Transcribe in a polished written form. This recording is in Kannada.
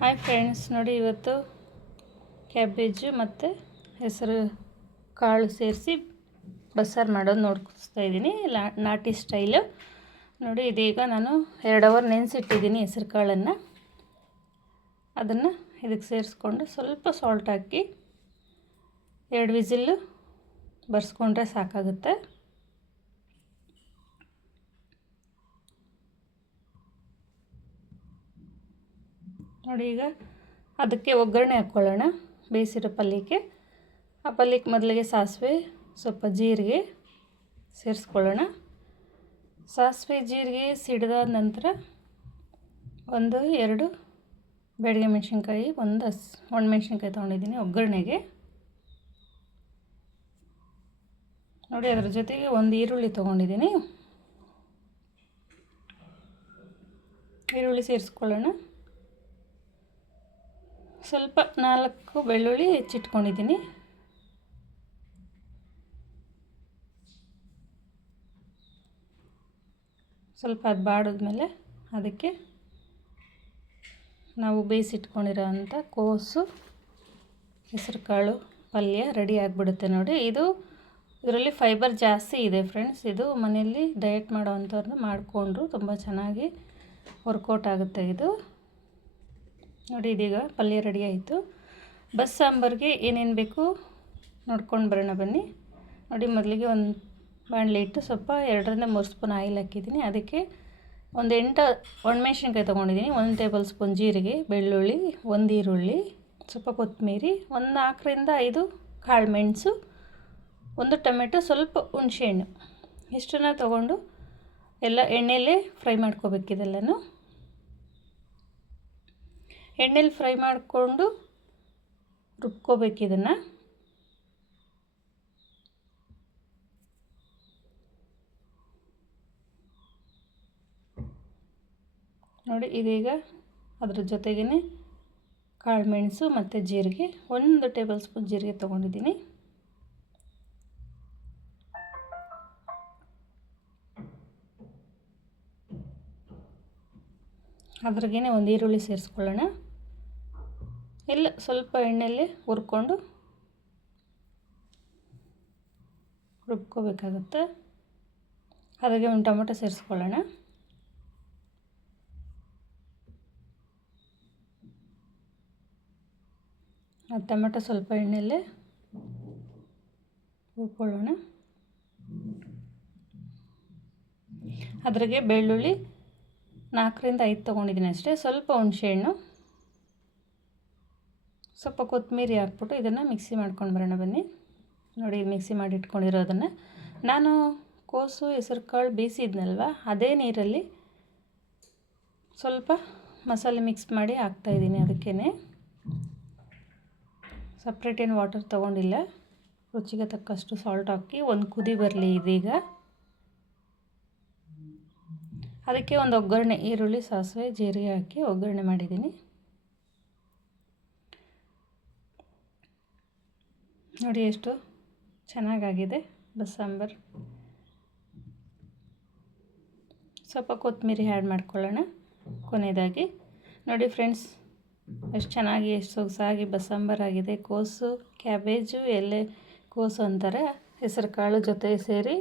ಹಾಯ್ ಫ್ರೆಂಡ್ಸ್, ನೋಡಿ ಇವತ್ತು ಕ್ಯಾಬೇಜು ಮತ್ತು ಹೆಸರು ಕಾಳು ಸೇರಿಸಿ ಬಸ್ಸಾರು ಮಾಡೋದು ನೋಡ್ಕೊಸ್ತಾ ಇದ್ದೀನಿ. ನಾಟಿ ಸ್ಟೈಲು. ನೋಡಿ, ಇದೀಗ ನಾನು 2 ಅವರ್ ನೆನೆಸಿಟ್ಟಿದ್ದೀನಿ ಹೆಸರು ಕಾಳನ್ನು. ಅದನ್ನು ಇದಕ್ಕೆ ಸೇರಿಸ್ಕೊಂಡು ಸ್ವಲ್ಪ ಸಾಲ್ಟ್ ಹಾಕಿ 2 ವಿಸಿಲ್ಲು ಬರ್ಸ್ಕೊಂಡ್ರೆ ಸಾಕಾಗುತ್ತೆ. ನೋಡಿ, ಈಗ ಅದಕ್ಕೆ ಒಗ್ಗರಣೆ ಹಾಕ್ಕೊಳ್ಳೋಣ. ಬೇಯಿಸಿರೋ ಪಲ್ಯಕ್ಕೆ. ಆ ಪಲ್ಯಕ್ಕೆ ಮೊದಲಿಗೆ ಸಾಸಿವೆ, ಸ್ವಲ್ಪ ಜೀರಿಗೆ ಸೇರಿಸ್ಕೊಳ್ಳೋಣ. ಸಾಸಿವೆ ಜೀರಿಗೆ ಸಿಡಿದಾದ ನಂತರ 1-2 ಬ್ಯಾಡಗಿ ಮೆಣಸಿನ್ಕಾಯಿ, 1 ಒಣಮೆಣ್ಸಿನ್ಕಾಯಿ ತೊಗೊಂಡಿದ್ದೀನಿ ಒಗ್ಗರಣೆಗೆ. ನೋಡಿ, ಅದರ ಜೊತೆಗೆ 1 ಈರುಳ್ಳಿ ತೊಗೊಂಡಿದ್ದೀನಿ. ಈರುಳ್ಳಿ ಸೇರಿಸ್ಕೊಳ್ಳೋಣ. ಸ್ವಲ್ಪ 4 ಬೆಳ್ಳುಳ್ಳಿ ಹೆಚ್ಚಿಟ್ಕೊಂಡಿದ್ದೀನಿ. ಸ್ವಲ್ಪ ಅದು ಬಾಡಿದ್ಮೇಲೆ ಅದಕ್ಕೆ ನಾವು ಬೇಯಿಸಿಟ್ಕೊಂಡಿರೋ ಅಂಥ ಕೋಸು ಹೆಸರು ಕಾಳು ಪಲ್ಯ ರೆಡಿ ಆಗಿಬಿಡುತ್ತೆ. ನೋಡಿ, ಇದರಲ್ಲಿ ಫೈಬರ್ ಜಾಸ್ತಿ ಇದೆ ಫ್ರೆಂಡ್ಸ್. ಇದು ಮನೆಯಲ್ಲಿ ಡಯಟ್ ಮಾಡೋವಂಥವ್ರನ್ನ ಮಾಡಿಕೊಂಡ್ರು ತುಂಬ ಚೆನ್ನಾಗಿ ವರ್ಕೌಟ್ ಆಗುತ್ತೆ ಇದು. ನೋಡಿ, ಇದೀಗ ಪಲ್ಯ ರೆಡಿ ಆಯಿತು. ಸಾಂಬಾರಿಗೆ ಏನೇನು ಬೇಕು ನೋಡ್ಕೊಂಡು ಬರೋಣ ಬನ್ನಿ. ನೋಡಿ, ಮೊದಲಿಗೆ ಒಂದು ಬಾಣಲೆ ಇಟ್ಟು ಸ್ವಲ್ಪ 2-3 ಸ್ಪೂನ್ ಆಯಿಲ್ ಹಾಕಿದ್ದೀನಿ. ಅದಕ್ಕೆ 8 ಒಣಮೆಣ್ಸಿನ್ಕಾಯಿ ತೊಗೊಂಡಿದ್ದೀನಿ, 1 ಟೇಬಲ್ ಸ್ಪೂನ್ ಜೀರಿಗೆ, ಬೆಳ್ಳುಳ್ಳಿ, 1 ಈರುಳ್ಳಿ, ಸ್ವಲ್ಪ ಕೊತ್ತಂಬರಿ, 4-5 ಕಾಳು ಮೆಣಸು, 1 ಟೊಮೆಟೊ, ಸ್ವಲ್ಪ ಹುಣಸೆಹಣ್ಣು. ಇಷ್ಟನ್ನು ತೊಗೊಂಡು ಎಲ್ಲ ಎಣ್ಣೆಯಲ್ಲೇ ಫ್ರೈ ಮಾಡ್ಕೋಬೇಕಿದೆಲ್ಲನೂ. ಎಣ್ಣೆಲಿ ಫ್ರೈ ಮಾಡಿಕೊಂಡು ರುಬ್ಕೋಬೇಕಿದನ್ನು. ನೋಡಿ, ಇದೀಗ ಅದ್ರ ಜೊತೆಗೇ ಕಾಳು ಮೆಣಸು ಮತ್ತು ಜೀರಿಗೆ, 1 ಟೇಬಲ್ ಸ್ಪೂನ್ ಜೀರಿಗೆ ತೊಗೊಂಡಿದ್ದೀನಿ. ಅದ್ರಾಗೇ 1 ಈರುಳ್ಳಿ ಸೇರಿಸ್ಕೊಳ್ಳೋಣ. ಎಲ್ಲ ಸ್ವಲ್ಪ ಎಣ್ಣೆಯಲ್ಲಿ ಹುರ್ಕೊಂಡು ರುಬ್ಕೋಬೇಕಾಗುತ್ತೆ. ಅದ್ರಾಗೆ 1 ಟೊಮೆಟೊ ಸೇರಿಸ್ಕೊಳ್ಳೋಣ. ಆ ಟೊಮೆಟೊ ಸ್ವಲ್ಪ ಎಣ್ಣೆಯಲ್ಲೇ ಹುರ್ಕೊಳ್ಳೋಣ. ಅದ್ರಾಗೆ ಬೆಳ್ಳುಳ್ಳಿ 4-5 ತೊಗೊಂಡಿದ್ದೀನಿ ಅಷ್ಟೇ. ಸ್ವಲ್ಪ ಹುಣಸೆಹಣ್ಣು, ಸ್ವಲ್ಪ ಕೊತ್ತಂಬರಿ ಹಾಕ್ಬಿಟ್ಟು ಇದನ್ನು ಮಿಕ್ಸಿ ಮಾಡ್ಕೊಂಡು ಬರೋಣ ಬನ್ನಿ. ನೋಡಿ, ಮಿಕ್ಸಿ ಮಾಡಿ ಇಟ್ಕೊಂಡಿರೋದನ್ನು ನಾನು ಕೋಸು ಹೆಸರು ಕಾಳು ಬೇಯಿಸಿದ್ನಲ್ವ, ಅದೇ ನೀರಲ್ಲಿ ಸ್ವಲ್ಪ ಮಸಾಲೆ ಮಿಕ್ಸ್ ಮಾಡಿ ಹಾಕ್ತಾಯಿದ್ದೀನಿ. ಅದಕ್ಕೇ ಸಪ್ರೇಟ್ ಏನು ವಾಟರ್ ತೊಗೊಂಡಿಲ್ಲ. ರುಚಿಗೆ ತಕ್ಕಷ್ಟು ಸಾಲ್ಟ್ ಹಾಕಿ 1 ಕುದಿ ಬರಲಿ ಇದೀಗ. ಅದಕ್ಕೆ ಒಂದು ಒಗ್ಗರಣೆ, ಈರುಳ್ಳಿ, ಸಾಸಿವೆ, ಜೀರಿಗೆ ಹಾಕಿ ಒಗ್ಗರಣೆ ಮಾಡಿದ್ದೀನಿ. ನೋಡಿ, ಎಷ್ಟು ಚೆನ್ನಾಗಾಗಿದೆ ಬಸ್ಸಾಂಬಾರು. ಸ್ವಲ್ಪ ಕೊತ್ತಂಬರಿ ಆ್ಯಡ್ ಮಾಡ್ಕೊಳ್ಳೋಣ ಕೊನೆಯದಾಗಿ. ನೋಡಿ ಫ್ರೆಂಡ್ಸ್, ಎಷ್ಟು ಚೆನ್ನಾಗಿ ಎಷ್ಟು ಸೊಗಸಾಗಿ ಬಸ್ಸಾಂಬಾರಾಗಿದೆ. ಕೋಸು, ಕ್ಯಾಬೇಜು, ಕೋಸು ಅಂತಾರೆ, ಹೆಸರು ಕಾಳು ಜೊತೆ ಸೇರಿ